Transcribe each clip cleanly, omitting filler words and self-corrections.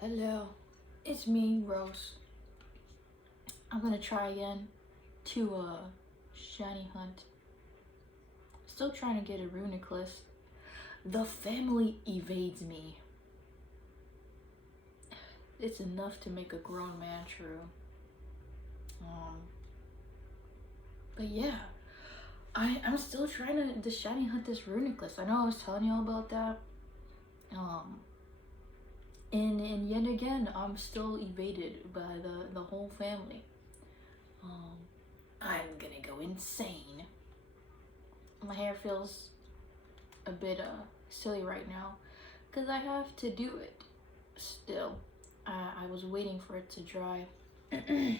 Hello, it's me, Rose. I'm gonna try again to shiny hunt. Still trying to get a Reuniclus. The family evades me. It's enough to make a grown man true. Um, but yeah, I'm still trying to shiny hunt this Reuniclus. I know I was telling y'all about that. Um, and yet again, I'm still evaded by the whole family. Um, I'm gonna go insane. My hair feels a bit silly right now because I have to do it still. I was waiting for it to dry. Excuse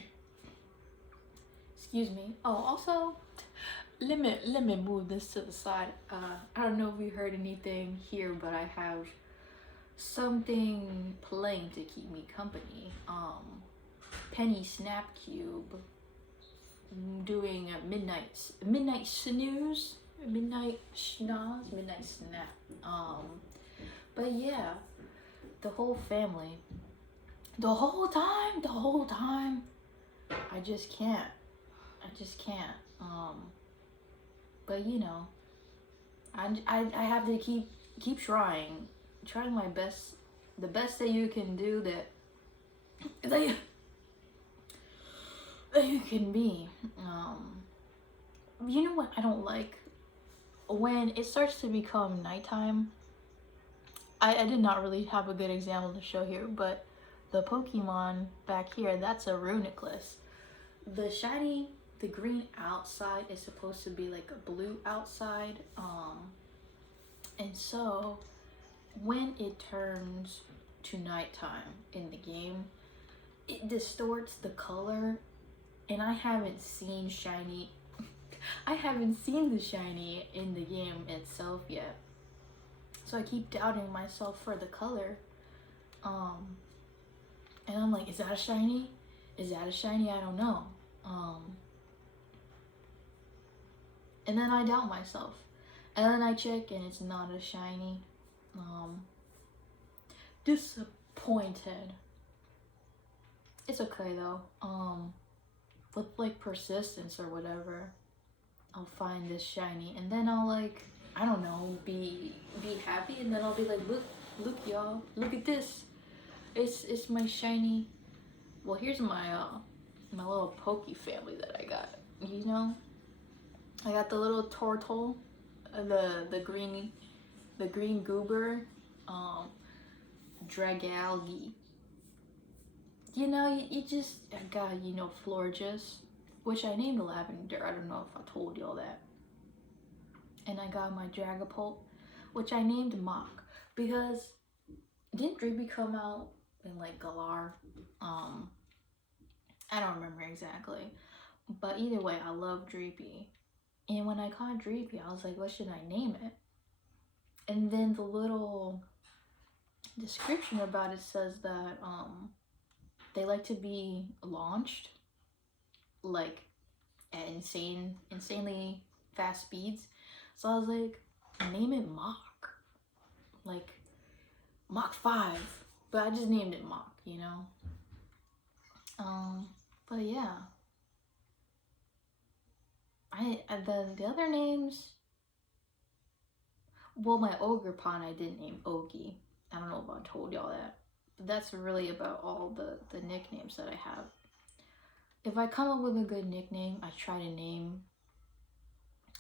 me. Oh, also, let me move this to the side. I don't know if you heard anything here, but I have something playing to keep me company. Penny Snap Cube doing a midnight snooze, midnight schnoz, midnight snap. But yeah, the whole family, the whole time, I just can't. But you know, I have to keep trying my best, the best that you can do that you can be. You know what I don't like? When it starts to become nighttime, I did not really have a good example to show here, but the Pokemon back here, that's a Reuniclus. The shiny, the green outside is supposed to be like a blue outside. And so when it turns to nighttime in the game, it distorts the color, and I haven't seen shiny. I haven't seen the shiny in the game itself yet. So I keep doubting myself for the color. And I'm like, is that a shiny? Is that a shiny? I don't know. And then I doubt myself. And then I check and it's not a shiny. Disappointed. It's okay though. With like persistence or whatever, I'll find this shiny and then I'll like, I don't know, be happy, and then I'll be like, look y'all, look at this. It's my shiny. Well, here's my my little Poke family that I got. You know, I got the little turtle, the green goober, Dragalge. You know, you just, I got, Florges, which I named Lavender. I don't know if I told y'all that. And I got my Dragapult, which I named Mach, because didn't Dreepy come out in like Galar? I don't remember exactly. But either way, I love Dreepy. And when I caught Dreepy, I was like, what should I name it? And then the little description about it says that they like to be launched like at insanely fast speeds. So I was like, name it Mach, like Mach 5. But I just named it Mach, you know. But yeah, the other names. Well, my Ogerpon I didn't name Ogie. I don't know if I told y'all that. But that's really about all the nicknames that I have. If I come up with a good nickname, I try to name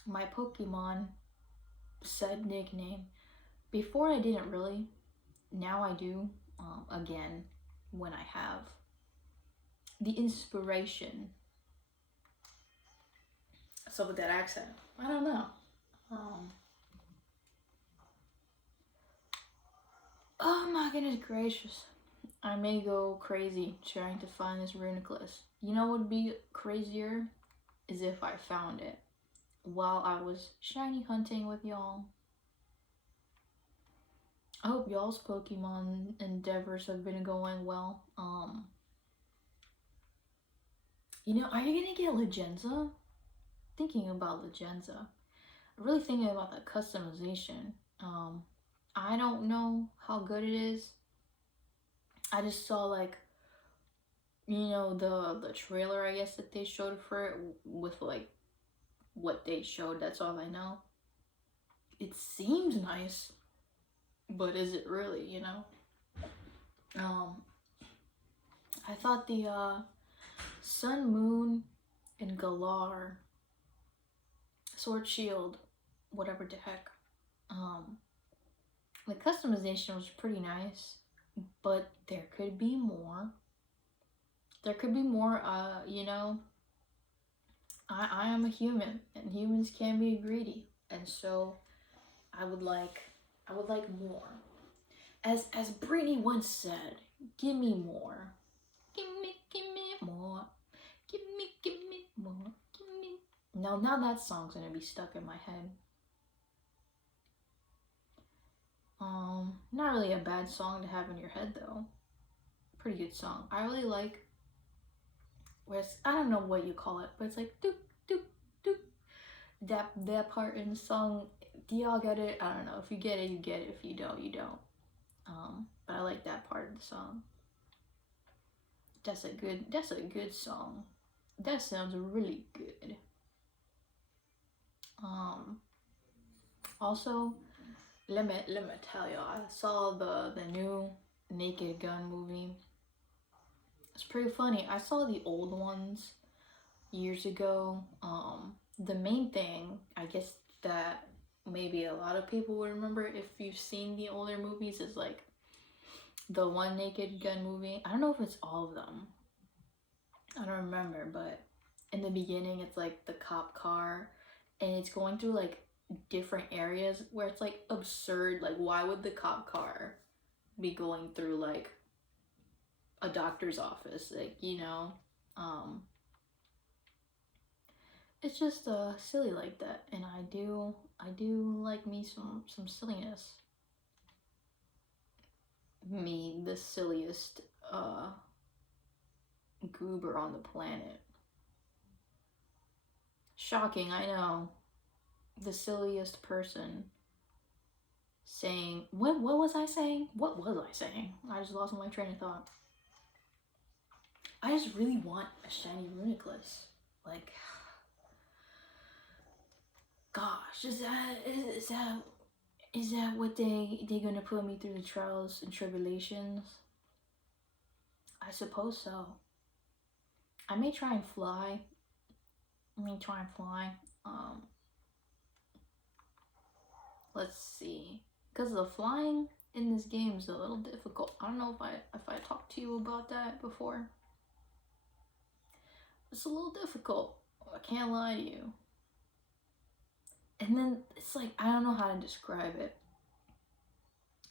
my Pokemon said nickname. Before I didn't really. Now I do. Again, when I have the inspiration. So with that accent, I don't know. Oh my goodness gracious. I may go crazy trying to find this Reuniclus. You know what would be crazier? Is if I found it while I was shiny hunting with y'all. I hope y'all's Pokemon endeavors have been going well. You know, are you gonna get Legenza? Thinking about Legenza. Really thinking about the customization. I don't know how good it is. I just saw like, you know, the trailer, I guess, that they showed for it with like what they showed. That's all I know. It seems nice, but is it really, you know? I thought the Sun, Moon, and Galar Sword Shield, whatever the heck, the customization was pretty nice, but there could be more. There could be more, you know. I am a human, and humans can be greedy, and so I would like more. As Britney once said, "Give me more, give me more, give me more, give me." Now that song's gonna be stuck in my head. Not really a bad song to have in your head though. Pretty good song. I really like where it's, I don't know what you call it, but it's like doop doop doop. That part in the song. Do y'all get it? I don't know. If you get it, you get it. If you don't, you don't. But I like that part of the song. That's a good song. That sounds really good. Also, let me tell y'all, I saw the new Naked Gun movie. It's pretty funny. I saw the old ones years ago. The main thing, I guess, that maybe a lot of people would remember if you've seen the older movies is like the one Naked Gun movie. I don't know if it's all of them. I don't remember, but in the beginning it's like the cop car and it's going through like different areas where it's like absurd. Like, why would the cop car be going through like a doctor's office? Like, you know, it's just silly like that, and I do like me some silliness. Me, the silliest goober on the planet. Shocking, I know. The silliest person saying, what was I saying? What was I saying? I just lost my train of thought. I just really want a shiny Reuniclus. Like, gosh, is that what they gonna put me through the trials and tribulations? I suppose so. I may try and fly. Let's see. Because the flying in this game is a little difficult. I don't know if I talked to you about that before. It's a little difficult. I can't lie to you. And then it's like, I don't know how to describe it.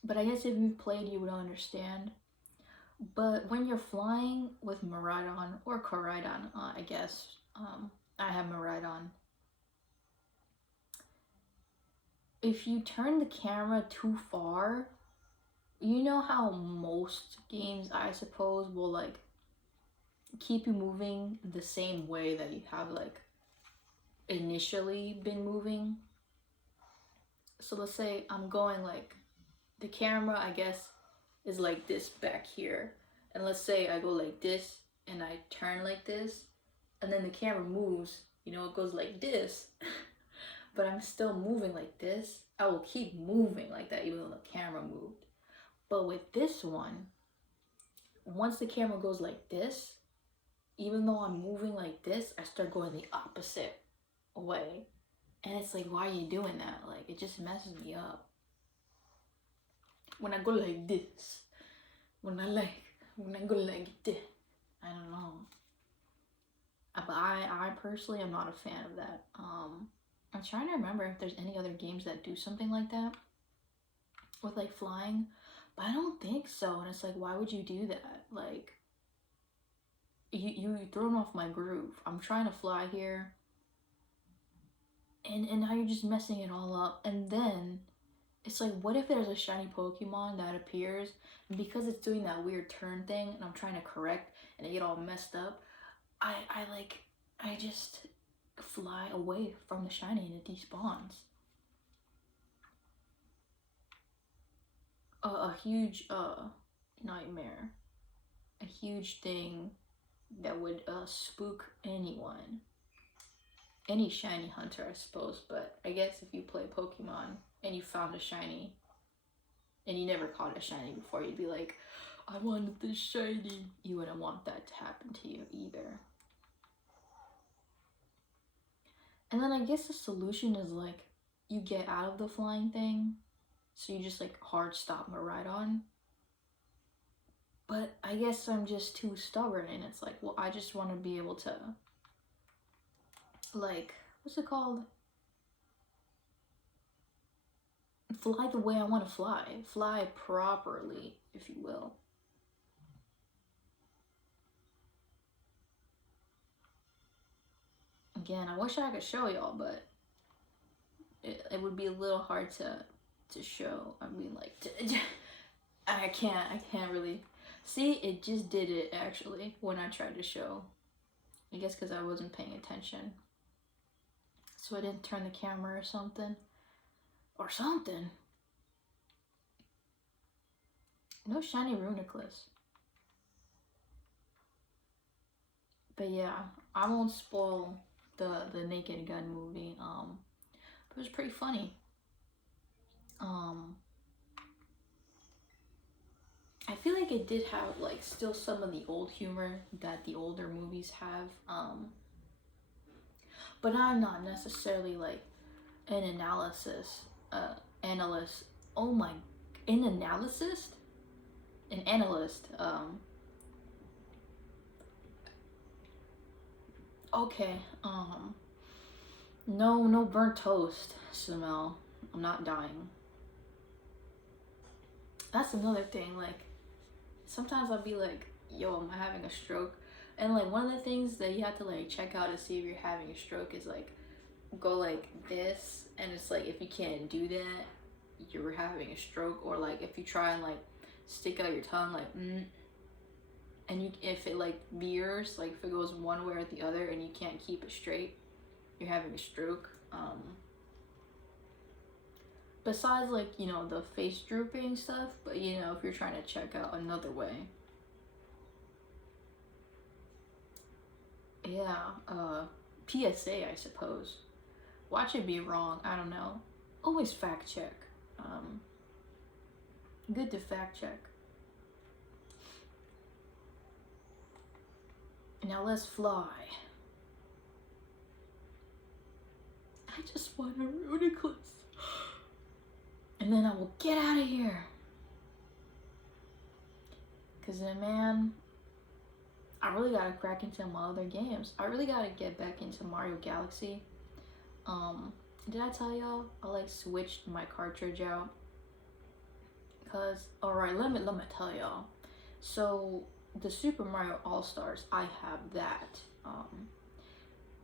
But I guess if you've played, you would understand. But when you're flying with Miraidon or Koraidon, I guess, I have Miraidon. If you turn the camera too far, you know how most games, I suppose, will like keep you moving the same way that you have like initially been moving. So let's say I'm going like, the camera, I guess, is like this back here, and let's say I go like this and I turn like this, and then the camera moves, you know, it goes like this. But I'm still moving like this. I will keep moving like that even though the camera moved. But with this one, once the camera goes like this, even though I'm moving like this, I start going the opposite way. And it's like, why are you doing that? Like, it just messes me up. When I go like this, when I go like this, I don't know. But I personally am not a fan of that. I'm trying to remember if there's any other games that do something like that with like flying, but I don't think so. And it's like, why would you do that? Like, you thrown off my groove. I'm trying to fly here, and now you're just messing it all up. And then it's like, what if there's a shiny Pokemon that appears, and because it's doing that weird turn thing, and I'm trying to correct, and I get all messed up, I just fly away from the shiny and it despawns. A huge nightmare. huge thing that would spook anyone. Any shiny hunter, I suppose, but I guess if you play Pokemon and you found a shiny and you never caught a shiny before, you'd be like, I wanted this shiny. You wouldn't want that to happen to you either. And then I guess the solution is like, you get out of the flying thing, so you just like hard stop Miraidon. But I guess I'm just too stubborn, and it's like, well, I just want to be able to, like, what's it called? Fly the way I want to fly. Fly properly, if you will. Again, I wish I could show y'all, but it would be a little hard to show. I mean, like, I can't really. See, it just did it, actually, when I tried to show. I guess because I wasn't paying attention. So I didn't turn the camera or something. Or something. No shiny Reuniclus. But yeah, I won't spoil the Naked Gun movie. But it was pretty funny. I feel like it did have like still some of the old humor that the older movies have. But I'm not necessarily like an analyst. Oh my, an analyst? An analyst. Okay. No burnt toast, Samel. I'm not dying. That's another thing, like, sometimes I'll be like, yo, am I having a stroke? And like one of the things that you have to like check out to see if you're having a stroke is like, go like this, and it's like, if you can't do that, you're having a stroke. Or like if you try and like stick out your tongue like and you, if it like veers, like if it goes one way or the other and you can't keep it straight, you're having a stroke. Besides like, you know, the face drooping stuff, but you know, if you're trying to check out another way. Yeah, PSA, I suppose. Watch it be wrong, I don't know. Always fact check. Good to fact check. Now let's fly. I just want a Reuniclus. And then I will get out of here. Cause then, man, I really gotta crack into my other games. I really gotta get back into Mario Galaxy. Did I tell y'all I like switched my cartridge out? Cause, alright, let me tell y'all. So the Super Mario All-Stars, I have that.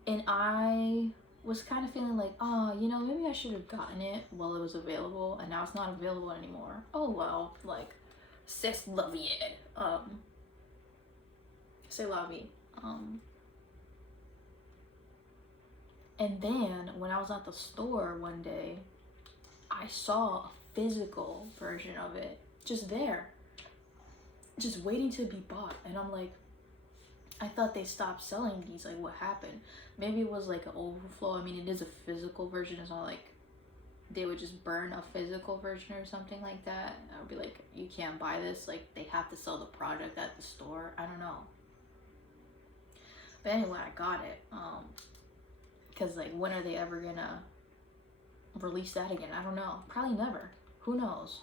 And I was kind of feeling like, oh, you know, maybe I should have gotten it while it was available, and now it's not available anymore. Oh well, like, c'est la vie. C'est la vie. And then when I was at the store one day, I saw a physical version of it just there, just waiting to be bought. And I'm like, I thought they stopped selling these. Like, what happened? Maybe it was like an overflow. I mean, it is a physical version. It's not like they would just burn a physical version or something like that. I would be like, you can't buy this. Like, they have to sell the product at the store. I don't know. But anyway, I got it. Because, like, when are they ever gonna release that again? I don't know. Probably never. Who knows?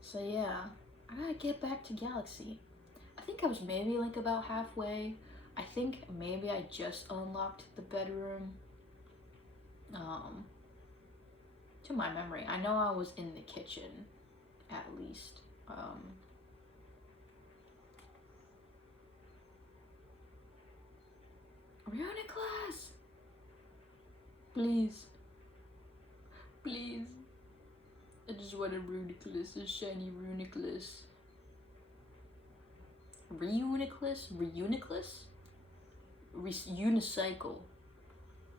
So, yeah. I gotta get back to Galaxy. I think I was maybe, like, about halfway. I think maybe I just unlocked the bedroom. To my memory. I know I was in the kitchen, at least. Reuniclus! Please. Please. I just want a Reuniclus, a shiny Reuniclus. Reuniclus? Reuniclus? Unicycle.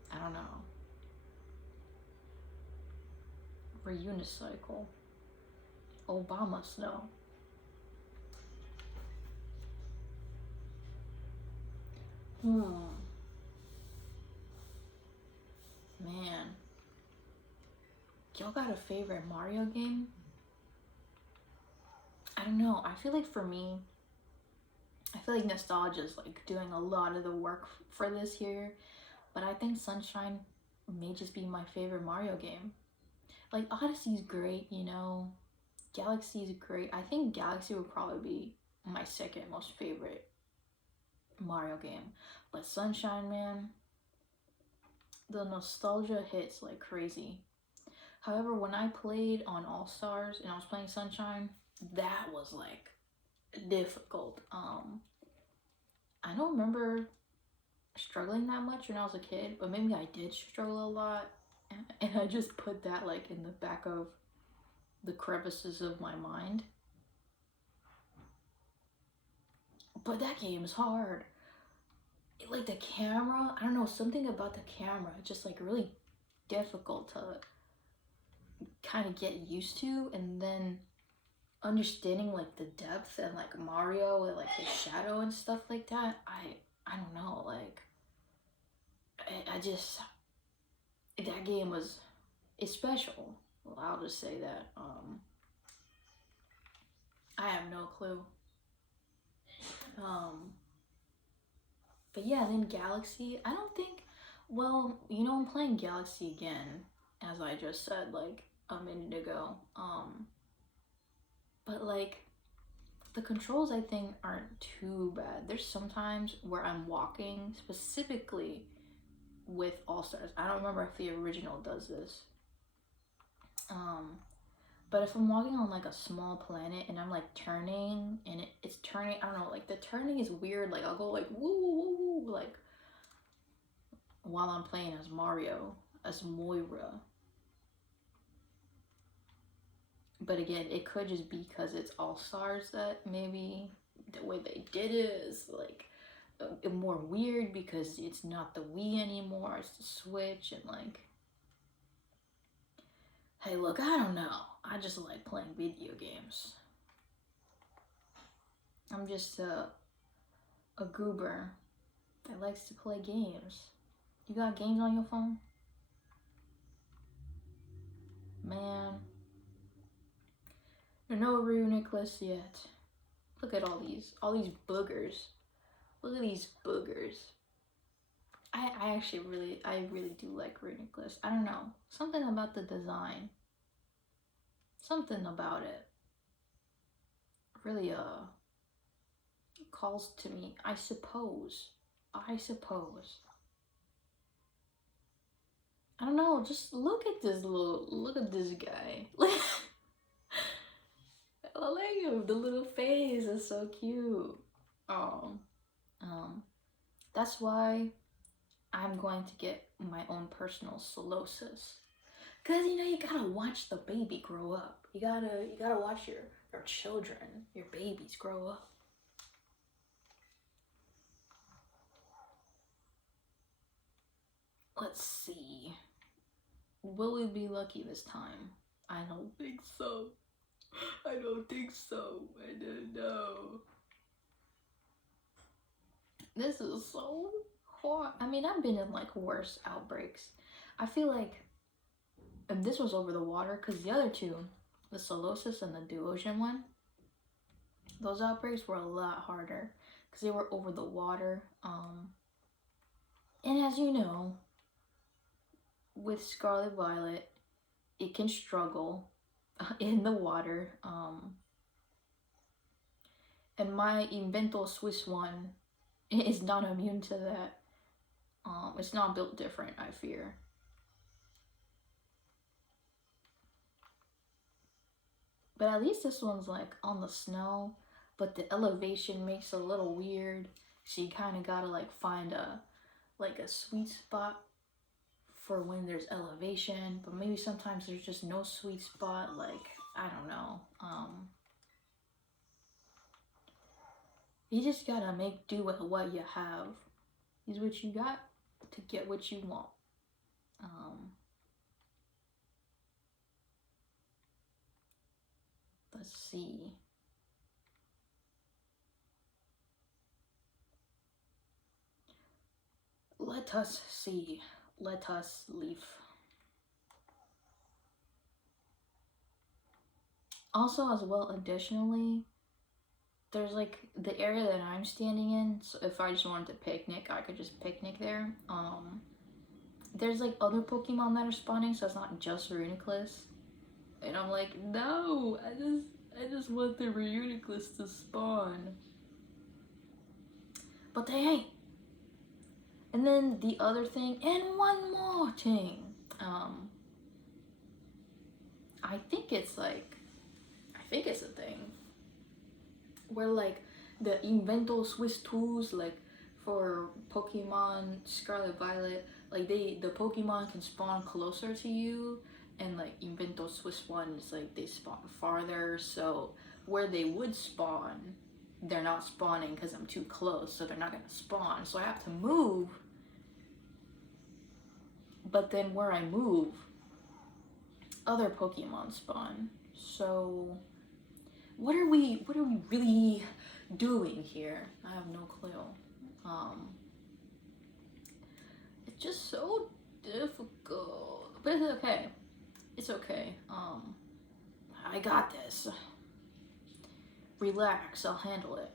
I don't know. Reunicycle. Obama snow. Man, y'all got a favorite Mario game? I don't know. I feel like for me, I feel like nostalgia is like doing a lot of the work for this year, but I think Sunshine may just be my favorite Mario game. Like Odyssey's great, you know. Galaxy's great. I think Galaxy would probably be my second most favorite Mario game. But Sunshine, man, the nostalgia hits like crazy. However, when I played on All Stars and I was playing Sunshine, that was like difficult. I don't remember struggling that much when I was a kid, but maybe I did struggle a lot, and I just put that like in the back of the crevices of my mind. But that game is hard. Like the camera, I don't know, something about the camera just like really difficult to kind of get used to, and then understanding like the depth and like Mario and like his shadow and stuff like that. I don't know, like I just, that game was, it's special. Well, I'll just say that. I have no clue. But yeah, then Galaxy, I don't think, well, you know, I'm playing Galaxy again, as I just said like a minute ago. But like the controls I think aren't too bad. There's sometimes where I'm walking, specifically with All Stars. I don't remember if the original does this. But if I'm walking on like a small planet and I'm like turning and it's turning, I don't know, like the turning is weird. Like I'll go like woo woo woo, like while I'm playing as Mario, as Moira. But again, it could just be because it's All Stars that maybe the way they did it is like more weird because it's not the Wii anymore, it's the Switch, and like, hey, look, I don't know. I just like playing video games. I'm just a goober that likes to play games. You got games on your phone? Man. No Reuniclus yet. Look at all these boogers. Look at these boogers. I actually really do like Reuniclus. I don't know. Something about the design. Something about it really calls to me, I suppose. I don't know, just look at this guy. I like him. The little face is so cute. That's why I'm going to get my own personal Solosis. Cause you know you gotta watch the baby grow up. You gotta watch your children, your babies grow up. Let's see. Will we be lucky this time? I don't think so. I don't know. This is so hard. I mean, I've been in like worse outbreaks. I feel like if this was over the water, because the other two, the Solosis and the Duosion one, those outbreaks were a lot harder because they were over the water. And as you know, with Scarlet Violet, it can struggle in the water. And my Invento Swiss one is not immune to that. It's not built different, I fear. But at least this one's like on the snow, but the elevation makes it a little weird. So you kind of gotta like find a sweet spot for when there's elevation, but maybe sometimes there's just no sweet spot. Like, I don't know. You just gotta make do with what you have. Is what you got to get what you want. Let's see. let us see. Let us leave. Also, as well, additionally, there's like the area that I'm standing in. So if I just wanted to picnic, I could just picnic there. There's like other Pokemon that are spawning, so it's not just Reuniclus. And I'm like, no, I just want the Reuniclus to spawn. But they ain't. And then the other thing, and one more thing. I think it's a thing where like the Invento Swiss tools, like for Pokemon Scarlet Violet, like the Pokemon can spawn closer to you, and like Invento Swiss ones, like they spawn farther, so where they would spawn, they're not spawning because I'm too close, so they're not gonna spawn, so I have to move. But then where I move, other Pokemon spawn. So what are we really doing here? I have no clue. It's just so difficult. But it's okay. It's okay. I got this. Relax, I'll handle it.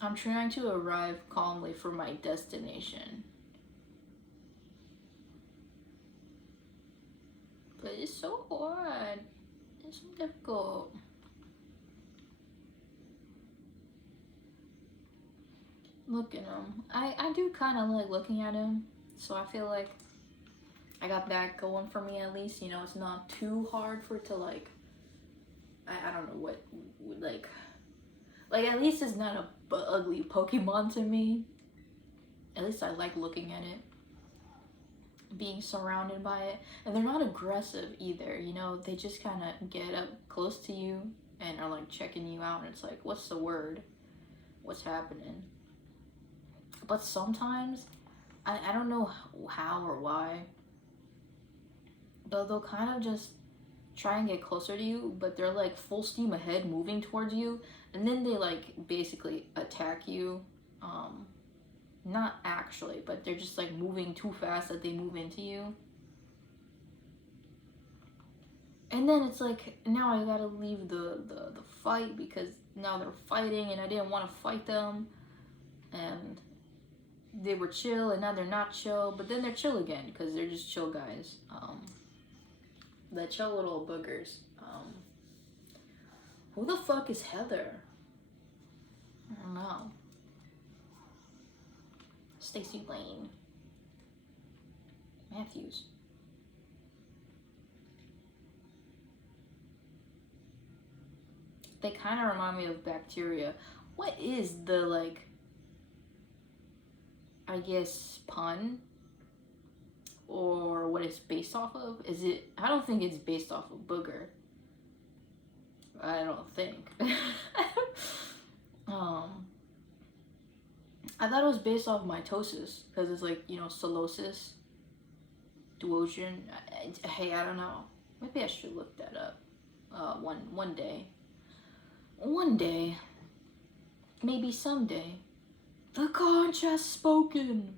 I'm trying to arrive calmly for my destination. But it's so hard. It's so difficult. Look at him. I do kind of like looking at him. So I feel like I got that going for me at least. You know, it's not too hard for it to like, I don't know what, like at least it's not a ugly Pokemon to me. At least I like looking at it, being surrounded by it. And they're not aggressive either, you know, they just kind of get up close to you and are like checking you out, and it's like, what's the word? What's happening? But sometimes, I don't know how or why, but they'll kind of just try and get closer to you, but they're like full steam ahead moving towards you, and then they like basically attack you. Not actually, but they're just like moving too fast that they move into you. And then it's like, now I gotta leave the fight because now they're fighting and I didn't want to fight them. And they were chill and now they're not chill, but then they're chill again because they're just chill guys. The chill little boogers. Who the fuck is Heather? I don't know. Stacy Lane. Matthews. They kind of remind me of bacteria. What is the, like, I guess, pun? Or what it's based off of? Is it, I don't think it's based off of booger. I don't think. I thought it was based off mitosis, because it's like, you know, cirrhosis, duosion. Hey, I don't know. Maybe I should look that up. One day. One day. Maybe someday. The conch has spoken.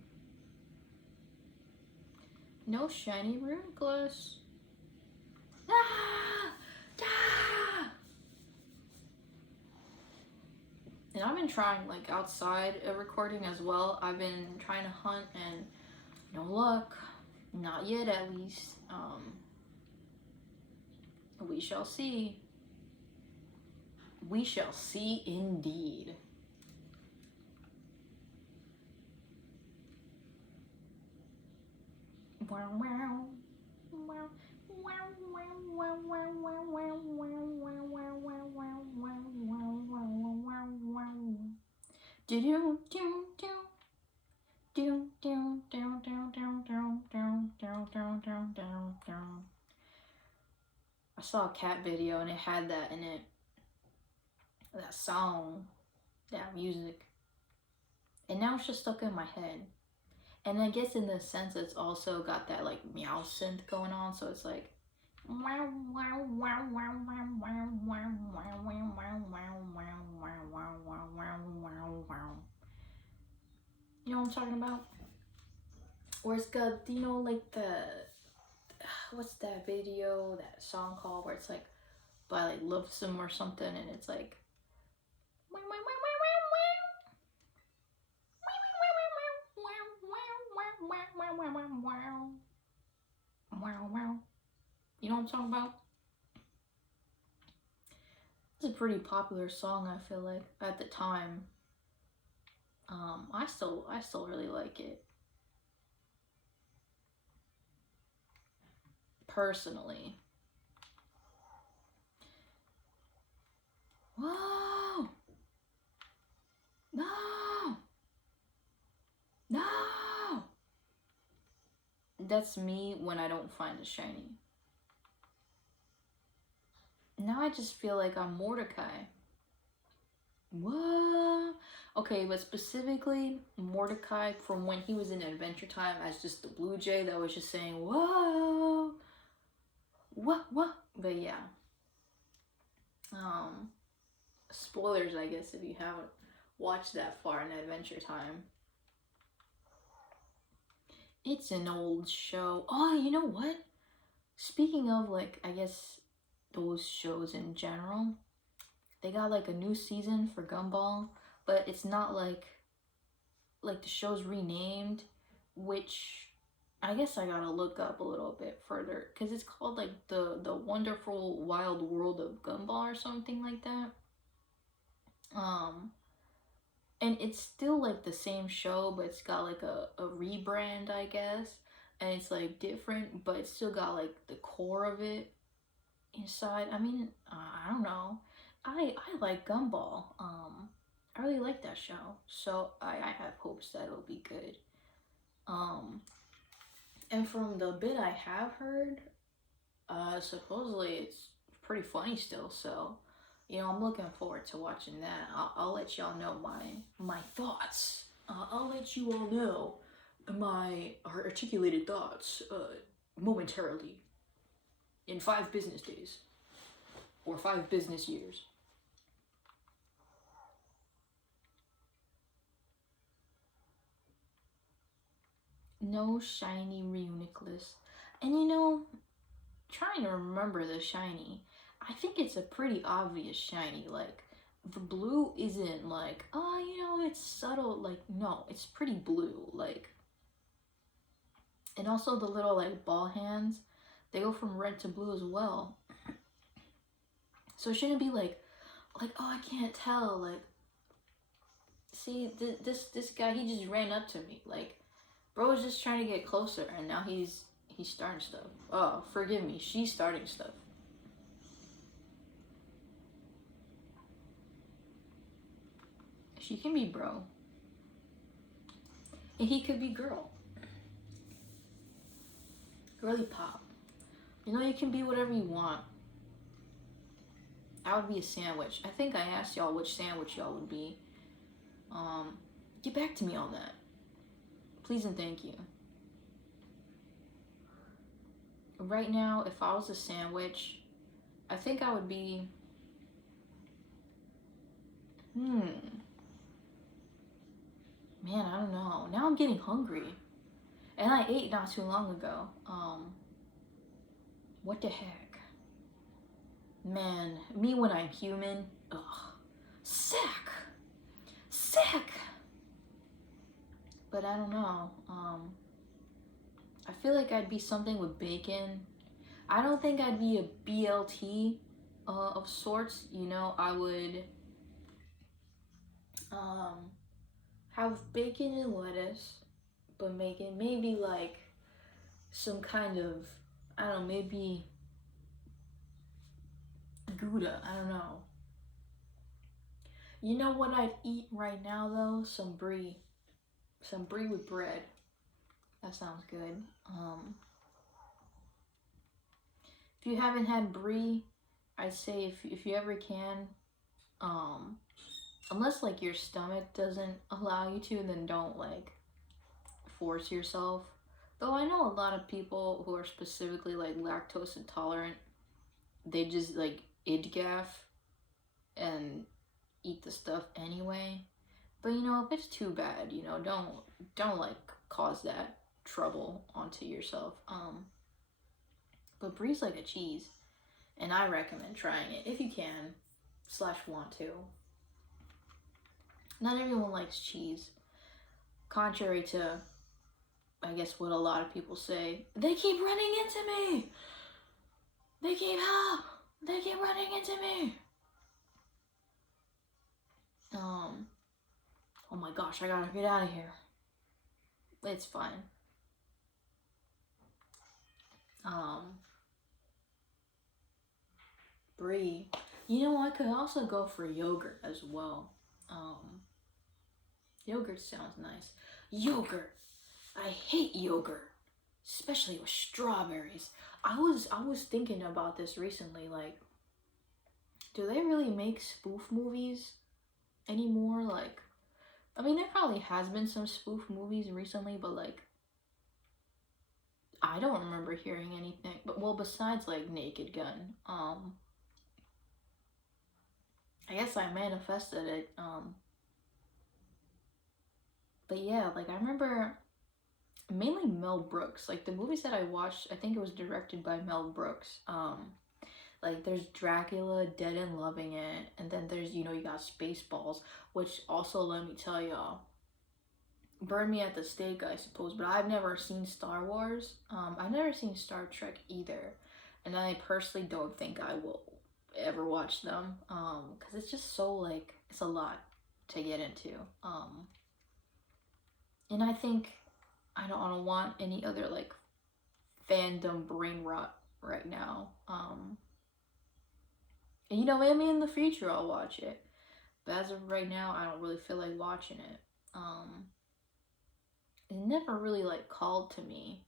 No shiny Reuniclus. Ah! Ah! And I've been trying like outside recording as well. I've been trying to hunt and no luck. Not yet, at least. We shall see. We shall see indeed. I saw a cat video and it had that in it. That song, that music. And now it's just stuck in my head. And I guess in the sense it's also got that like meow synth going on, so it's like You know what I'm talking about? Where it's got, you know, like the, what's that video, that song called, where it's like by like Love Sim or something, and it's like, you know what I'm talking about? It's a pretty popular song, I feel like, at the time. I still really like it. Personally. Whoa! No! No! That's me when I don't find a shiny. Now I just feel like I'm Mordecai. What? Okay, but specifically Mordecai from when he was in Adventure Time as just the Blue Jay that was just saying, whoa! What? But yeah. Spoilers, I guess, if you haven't watched that far in Adventure Time. It's an old show. Oh, you know what? Speaking of, like, I guess those shows in general, they got like a new season for Gumball, but it's not like the show's renamed, which I guess I gotta look up a little bit further, because it's called like the Wonderful Wild World of Gumball or something like that. And it's still like the same show, but it's got like a rebrand, I guess, and it's like different, but it's still got like the core of it inside. I mean, I don't know. I like Gumball. I really like that show, so I have hopes that it'll be good. And from the bit I have heard, supposedly it's pretty funny still. So, you know, I'm looking forward to watching that. I'll let y'all know my thoughts. I'll let you all know my articulated thoughts momentarily in 5 business days or 5 business years. No shiny Reuniclus. And you know, trying to remember the shiny, I think it's a pretty obvious shiny. Like, the blue isn't like, oh, you know, it's subtle. Like, no, it's pretty blue. Like, and also the little like ball hands, they go from red to blue as well. So it shouldn't be like, oh, I can't tell. Like, see, this guy, he just ran up to me. Like, bro was just trying to get closer, and now he's starting stuff. Oh, forgive me, she's starting stuff. She can be bro. And he could be girl. Girly pop. You know, you can be whatever you want. I would be a sandwich. I think I asked y'all which sandwich y'all would be. Get back to me on that. Please and thank you. Right now, if I was a sandwich, I think I would be... Man, I don't know. Now I'm getting hungry. And I ate not too long ago. What the heck? Man, me when I'm human, ugh. Sick! But I don't know. I feel like I'd be something with bacon. I don't think I'd be a BLT of sorts. You know, I would have bacon and lettuce, but make it maybe like some kind of, I don't know, maybe Gouda, I don't know. You know what I'd eat right now though? Some brie. Some brie with bread. That sounds good. If you haven't had brie, I'd say if you ever can, unless like your stomach doesn't allow you to, then don't like force yourself. Though I know a lot of people who are specifically like lactose intolerant, they just like idgaff and eat the stuff anyway. But you know, if it's too bad, you know, don't like cause that trouble onto yourself. But Brie's like a cheese, and I recommend trying it if you can / want to. Not everyone likes cheese, contrary to, I guess, what a lot of people say. They keep running into me. They keep running into me. Oh my gosh, I gotta get out of here. It's fine. Brie. You know, I could also go for yogurt as well. Yogurt sounds nice. Yogurt. I hate yogurt, especially with strawberries. I was thinking about this recently. Like, do they really make spoof movies anymore? Like, I mean, there probably has been some spoof movies recently, but like, I don't remember hearing anything. But well, besides like Naked Gun, I guess I manifested it. But yeah, like I remember mainly Mel Brooks. Like the movies that I watched, I think it was directed by Mel Brooks. Like there's Dracula, Dead and Loving It, and then there's, you know, you got Spaceballs, which also, let me tell y'all, burn me at the stake, I suppose. But I've never seen Star Wars. I've never seen Star Trek either, and I personally don't think I will ever watch them. Because it's just so like it's a lot to get into. And I think I don't want any other like fandom brain rot right now. And you know, maybe in the future I'll watch it, but as of right now, I don't really feel like watching it. It never really like called to me.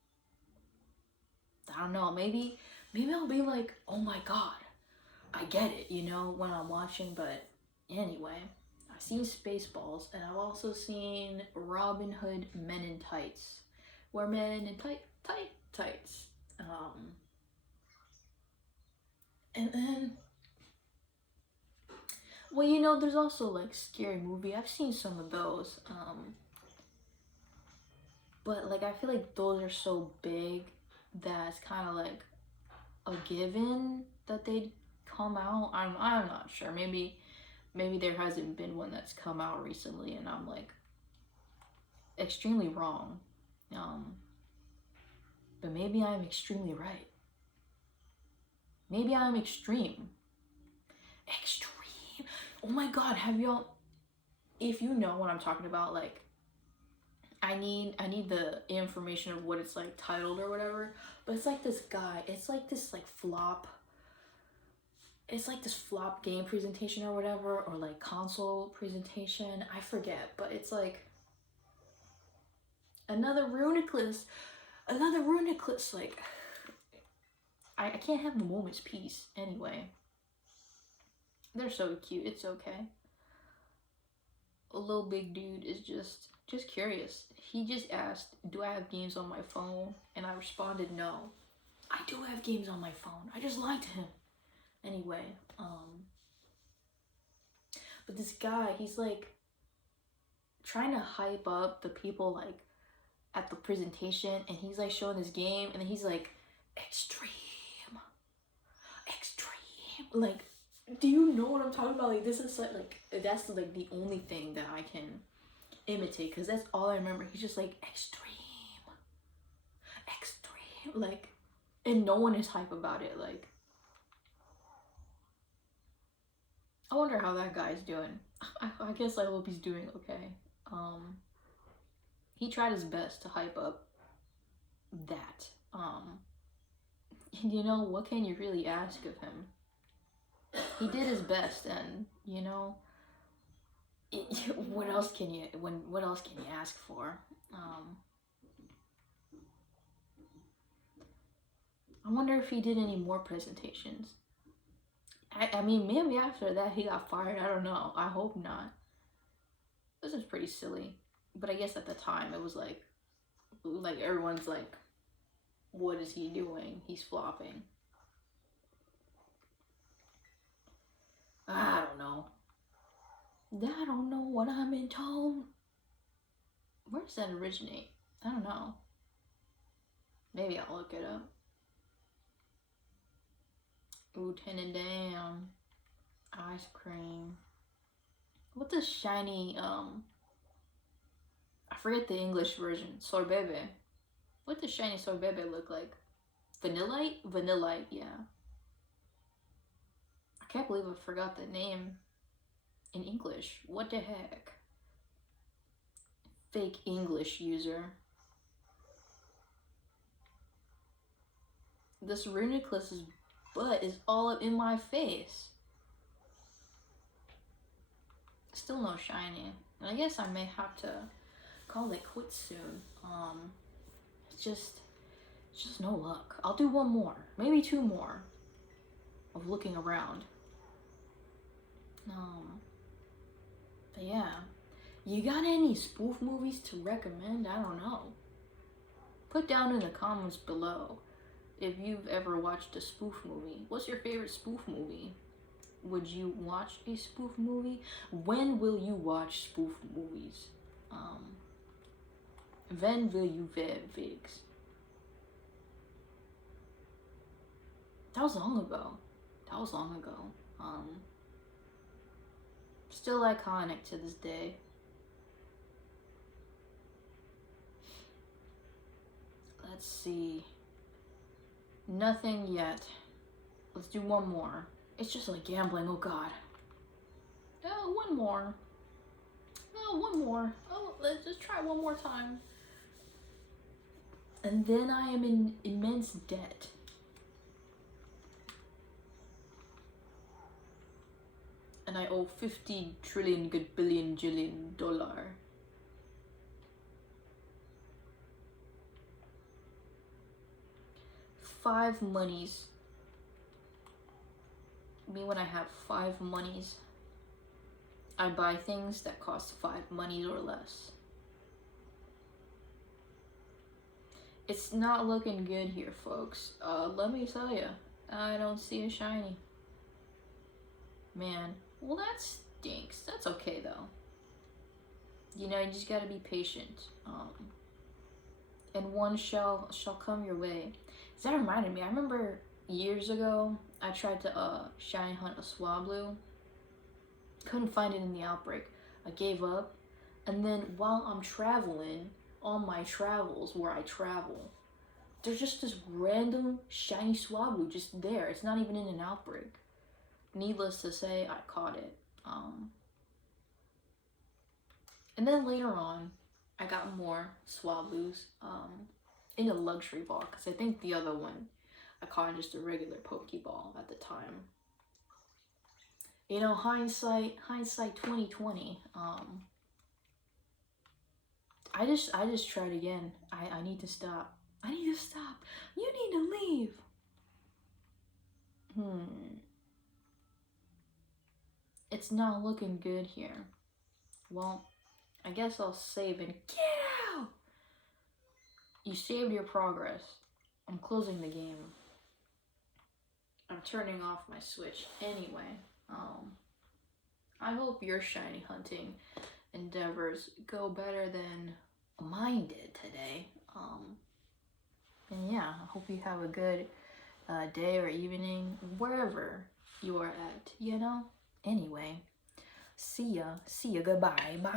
I don't know. Maybe I'll be like, oh my god, I get it, you know, when I'm watching. But anyway, I've seen Spaceballs, and I've also seen Robin Hood Men in Tights, where men in tights. And then, well, you know, there's also like Scary Movie. I've seen some of those. But like I feel like those are so big that it's kind of like a given that they'd come out. I'm not sure. Maybe there hasn't been one that's come out recently, and I'm like extremely wrong. But maybe I'm extremely right. Maybe I'm extreme. Oh my god, have y'all, if you know what I'm talking about, like I need the information of what it's like titled or whatever, but it's like this guy, it's like this like flop, it's like this flop game presentation or whatever, or like console presentation, I forget, but it's like another Reuniclus, like I can't have a moment's peace. Anyway, they're so cute, it's okay. A little big dude is just curious. He just asked, do I have games on my phone? And I responded, no. I do have games on my phone. I just lied to him. Anyway, but this guy, he's like trying to hype up the people like at the presentation, and he's like showing this game, and then he's like, extreme. Like, do you know what I'm talking about? Like, this is like that's like the only thing that I can imitate, because that's all I remember. He's just like extreme, like, and no one is hype about it. Like, I wonder how that guy's doing. I guess I hope he's doing okay. He tried his best to hype up that. And you know, what can you really ask of him? He did his best, and you know, what else can you ask for? I wonder if he did any more presentations. I mean, maybe after that he got fired. I don't know. I hope not. This is pretty silly, but I guess at the time it was like everyone's like, what is he doing? He's flopping. I don't know. what I'm in tone. Where does that originate? I don't know. Maybe I'll look it up. Ooh, Tenenbaum. Ice cream. What does shiny, I forget the English version. Sorbet. What does shiny sorbet look like? Vanillite? Vanillite, yeah. I can't believe I forgot the name in English. What the heck? Fake English user. This Reuniclus' butt is all up in my face. Still no shiny. And I guess I may have to call it quits soon. It's just no luck. I'll do one more, maybe two more of looking around. But yeah, you got any spoof movies to recommend? I don't know. Put down in the comments below if you've ever watched a spoof movie. What's your favorite spoof movie? Would you watch a spoof movie? When will you watch spoof movies? When will you Vigs? That was long ago. Still iconic to this day. Let's see. Nothing yet. Let's do one more. It's just like gambling, oh god. Oh, one more. Oh, one more. Oh, let's just try one more time. And then I am in immense debt. And I owe 50 trillion good billion jillion dollar. Five monies. Me when I have 5 monies, I buy things that cost 5 monies or less. It's not looking good here, folks. Let me tell you, I don't see a shiny. Man, well that stinks. That's okay though. You know, you just gotta be patient. And one shall come your way. That reminded me, I remember years ago, I tried to shiny hunt a Swablu. Couldn't find it in the outbreak. I gave up. And then while I'm traveling, on my travels where I travel, there's just this random shiny Swablu just there. It's not even in an outbreak. Needless to say, I caught it. And then later on, I got more Swablus in a luxury ball, because I think the other one I caught in just a regular Pokeball at the time. You know, hindsight 2020. I just tried again. I need to stop. I need to stop. You need to leave. It's not looking good here. Well, I guess I'll save and get out. You saved your progress. I'm closing the game. I'm turning off my Switch anyway. I hope your shiny hunting endeavors go better than mine did today. And yeah, I hope you have a good day or evening, wherever you are at, you know? Anyway, see ya, goodbye, bye.